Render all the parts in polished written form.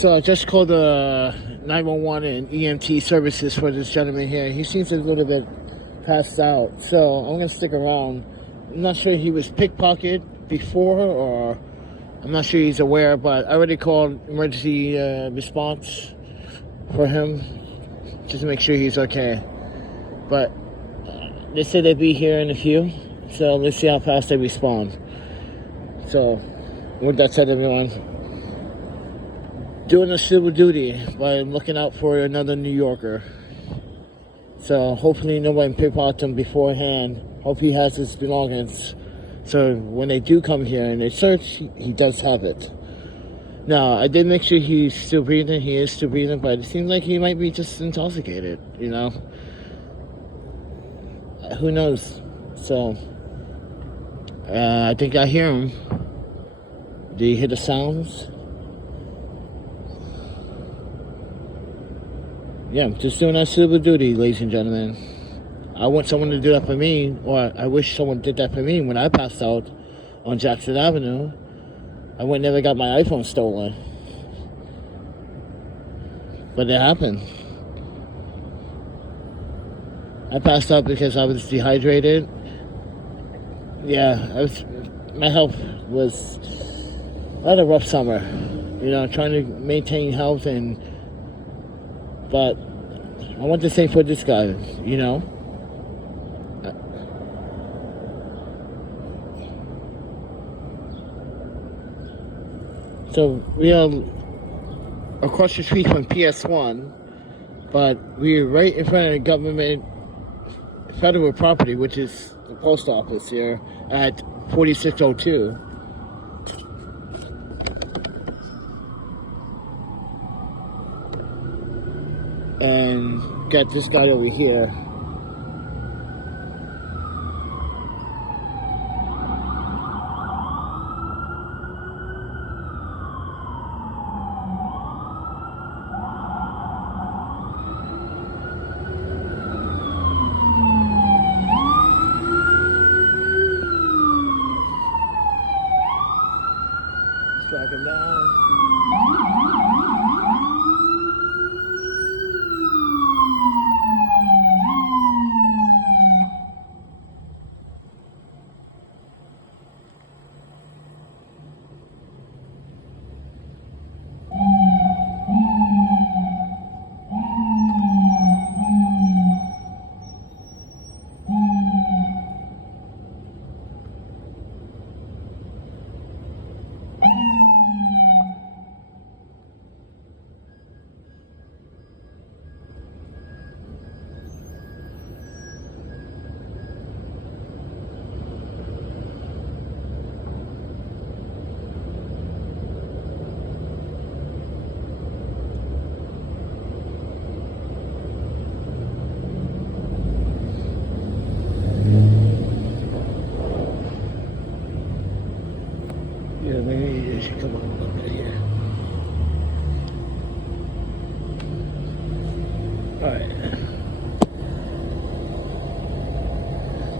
So I just called the 911 and EMT services for this gentleman here. He seems a little bit passed out, so I'm going to stick around. I'm not sure he was pickpocketed before, or I'm not sure he's aware, but I already called emergency response for him just to make sure he's okay. But they said they'd be here in a few, so let's see how fast they respond. So with that said, everyone, doing a civil duty by looking out for another New Yorker. So hopefully nobody pickpocketed him beforehand. Hope he has his belongings. So when they do come here and they search, he does have it. Now, I did make sure he's still breathing. He is still breathing, but it seems like he might be just intoxicated, you know? Who knows? So, I think I hear him. Do you hear the sounds? Yeah, I'm just doing that civil duty, ladies and gentlemen. I want someone to do that for me, or I wish someone did that for me when I passed out on Jackson Avenue. I would never got my iPhone stolen. But it happened. I passed out because I was dehydrated. Yeah, my health was... I had a rough summer. You know, trying to maintain health but I want the same for this guy, you know. So we are across the street from PS1, but we're right in front of the government federal property, which is the post office here at 4602. And got this guy over here. Strike him down. Yeah, maybe you should come on a little bit here.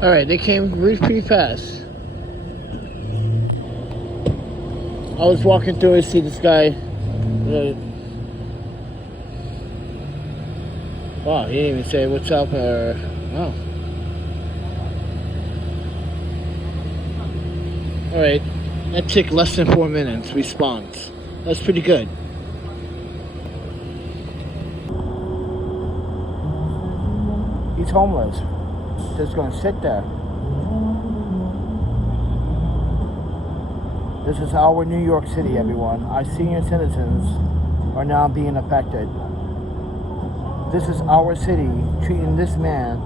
Alright, they came pretty fast. I was walking through and see this guy. Wow, he didn't even say what's up or... Wow. Alright, that took less than 4 minutes response. That's pretty good. He's homeless. Just gonna sit there. This is our New York City, everyone. Our senior citizens are now being affected. This is our city treating this man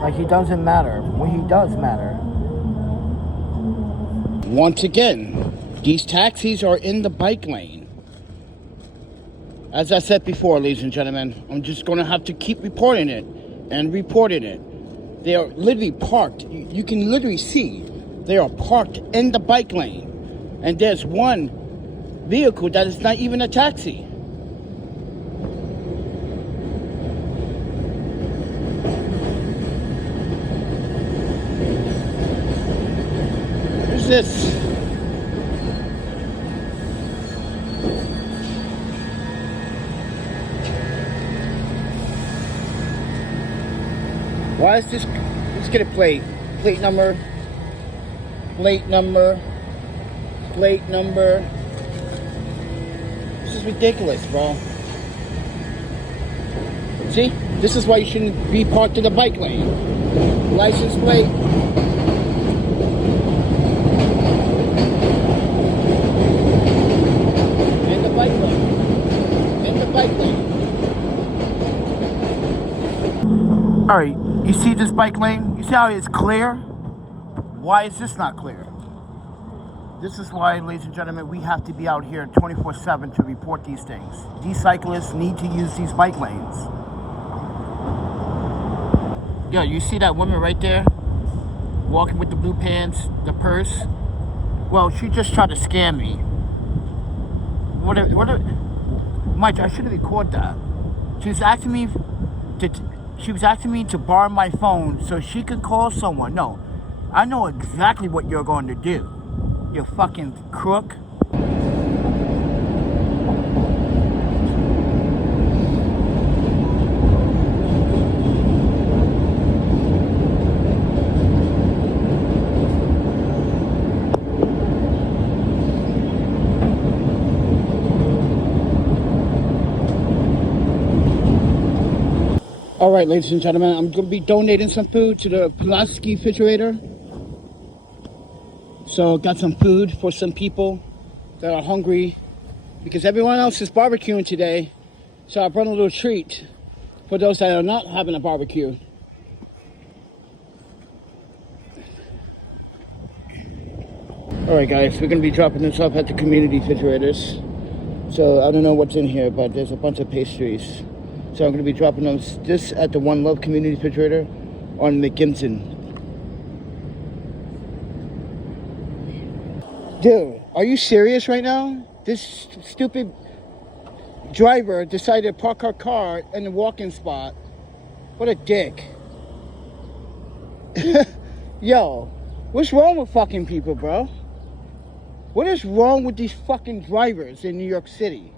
like he doesn't matter when he does matter. Once again, these taxis are in the bike lane. As I said before, ladies and gentlemen, I'm just going to have to keep reporting it and reporting it. They are literally parked. You can literally see they are parked in the bike lane. And there's one vehicle that is not even a taxi. Who's this? why is this? Let's get a plate. Plate number. Plate number. Plate number. This is ridiculous, bro. See? This is why you shouldn't be parked in the bike lane. License plate. In the bike lane. In the bike lane. Alright, you see this bike lane? You see how it's clear? Why is this not clear? This is why, ladies and gentlemen, we have to be out here 24/7 to report these things. These cyclists need to use these bike lanes. Yo, you see that woman right there? Walking with the blue pants, the purse? Well, she just tried to scam me. Mike, I should have recorded that. She was asking me to borrow my phone so she could call someone. No, I know exactly what you're going to do. You fucking crook. All right, ladies and gentlemen, I'm going to be donating some food to the Pulaski refrigerator. So got some food for some people that are hungry because everyone else is barbecuing today. So I brought a little treat for those that are not having a barbecue. All right, guys, we're going to be dropping this off at the community refrigerators. So I don't know what's in here, but there's a bunch of pastries. So I'm going to be dropping this at the One Love community refrigerator on McGimson. Dude, are you serious right now? This stupid driver decided to park her car in the walk-in spot. What a dick. Yo, what's wrong with fucking people, bro? What is wrong with these fucking drivers in New York City?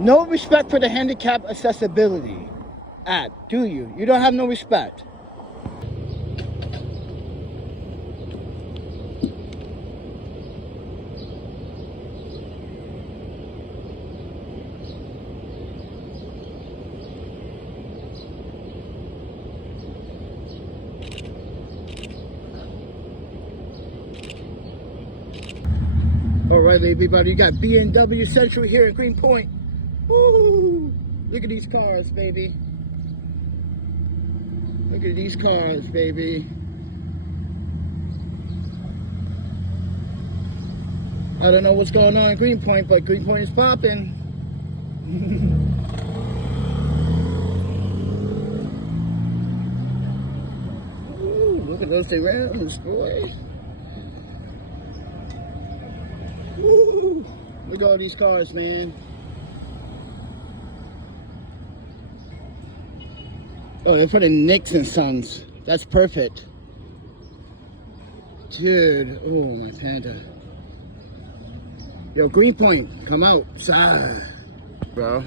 No respect for the handicap accessibility act, do you? You don't have no respect. All right, everybody, you got BMW Central here in Greenpoint. Woo! Look at these cars, baby. Look at these cars, baby. I don't know what's going on in Greenpoint, but Greenpoint is popping. Ooh, look at those Rams, boy. Woo! Look at all these cars, man. Oh, they're for the Knicks and Sons. That's perfect. Dude, oh, my Panda. Yo, Greenpoint, come outside, bro.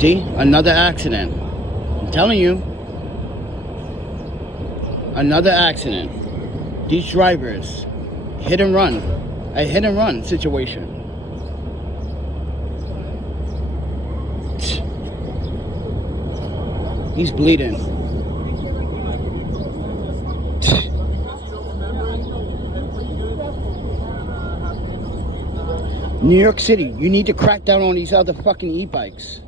See, another accident. I'm telling you, another accident. These drivers, a hit and run situation. He's bleeding. New York City, you need to crack down on these other fucking e-bikes.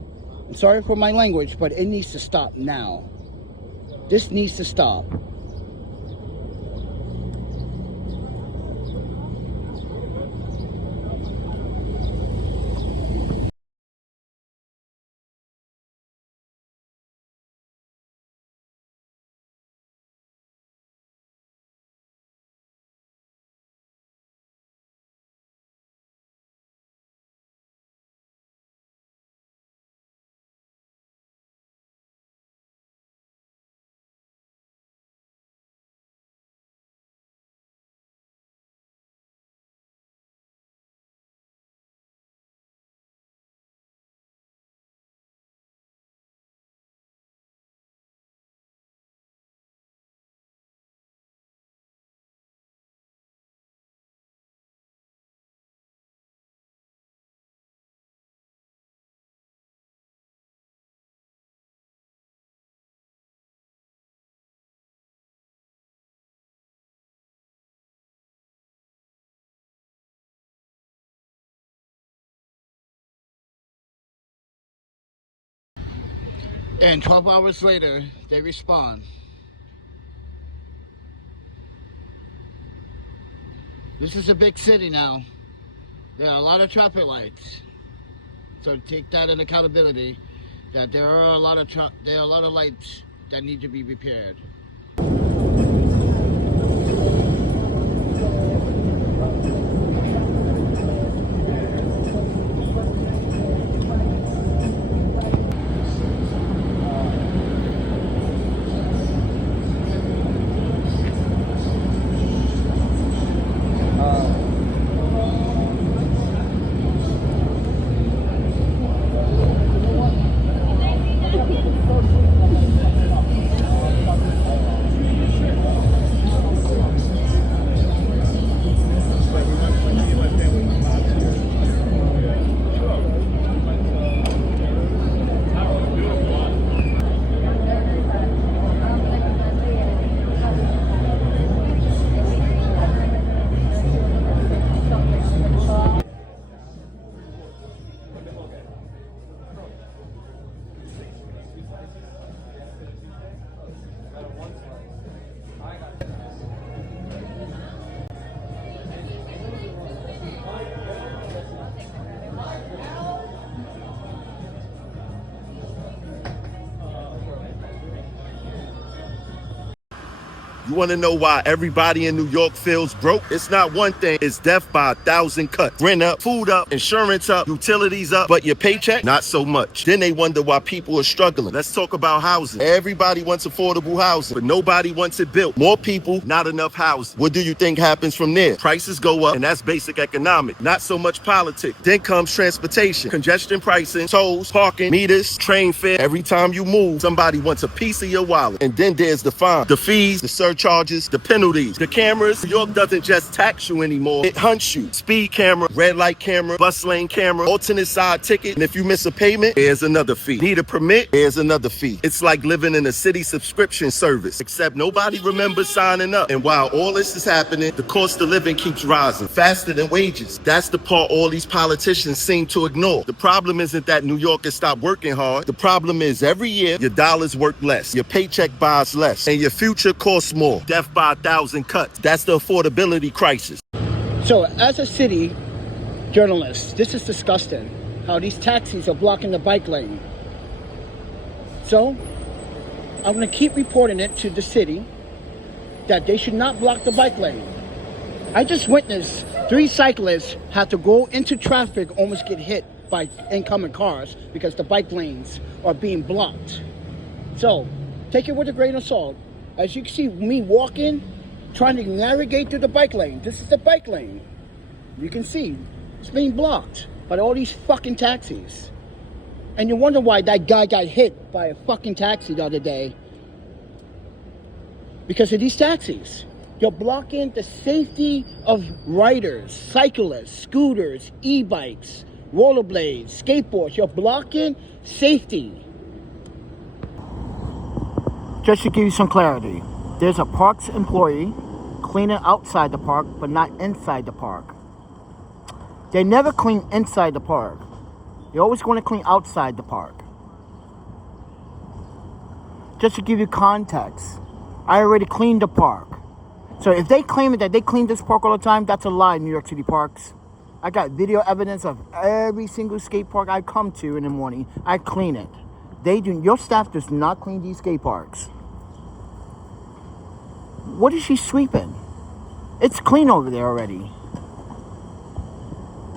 I'm sorry for my language, but it needs to stop now. This needs to stop. And 12 hours later, they respond. This is a big city now. There are a lot of traffic lights. So take that in accountability, that there are a lot of lights that need to be repaired. You want to know why everybody in New York feels broke? It's not one thing. It's death by 1,000 cuts. Rent up, food up, insurance up, utilities up, but your paycheck, not so much. Then they wonder why people are struggling. Let's talk about housing. Everybody wants affordable housing, but nobody wants it built. More people, not enough housing. What do you think happens from there? Prices go up, and that's basic economic. Not so much politics. Then comes transportation, congestion pricing, tolls, parking, meters, train fare. Every time you move, somebody wants a piece of your wallet. And then there's the fine, the fees, the surcharges, the penalties, the cameras. New York doesn't just tax you anymore. It hunts you. Speed camera, red light camera, bus lane camera, alternate side ticket. And if you miss a payment, there's another fee. Need a permit? There's another fee. It's like living in a city subscription service, except nobody remembers signing up. And while all this is happening, the cost of living keeps rising faster than wages. That's the part all these politicians seem to ignore. The problem isn't that New Yorkers stop working hard. The problem is every year your dollars work less, your paycheck buys less, and your future costs more. Death by 1,000 cuts. That's the affordability crisis. So as a city journalist, this is disgusting how these taxis are blocking the bike lane. So I'm going to keep reporting it to the city that they should not block the bike lane. I just witnessed 3 cyclists have to go into traffic, almost get hit by incoming cars because the bike lanes are being blocked. So take it with a grain of salt. As you can see me walking, trying to navigate through the bike lane. This is the bike lane. You can see it's being blocked by all these fucking taxis. And you wonder why that guy got hit by a fucking taxi the other day. Because of these taxis. You're blocking the safety of riders, cyclists, scooters, e-bikes, rollerblades, skateboards. You're blocking safety. Just to give you some clarity, there's a parks employee cleaning outside the park, but not inside the park. They never clean inside the park. They're always going to clean outside the park. Just to give you context, I already cleaned the park. So if they claim that they clean this park all the time, that's a lie, New York City Parks. I got video evidence of every single skate park I come to in the morning. I clean it. They do. Your staff does not clean these skate parks. What is she sweeping? It's clean over there already.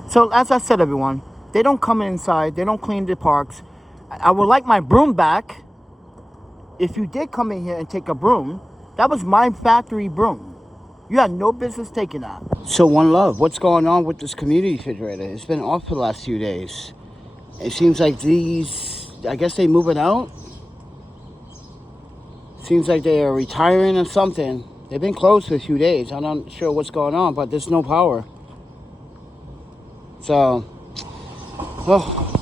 So as I said, everyone, they don't come inside. They don't clean the parks. I would like my broom back. If you did come in here and take a broom, that was my factory broom. You had no business taking that. So One Love, what's going on with this community refrigerator? It's been off for the last few days. It seems like these, I guess they moving out. Seems like they are retiring or something. They've been closed for a few days. I'm not sure what's going on, but there's no power. So, oh,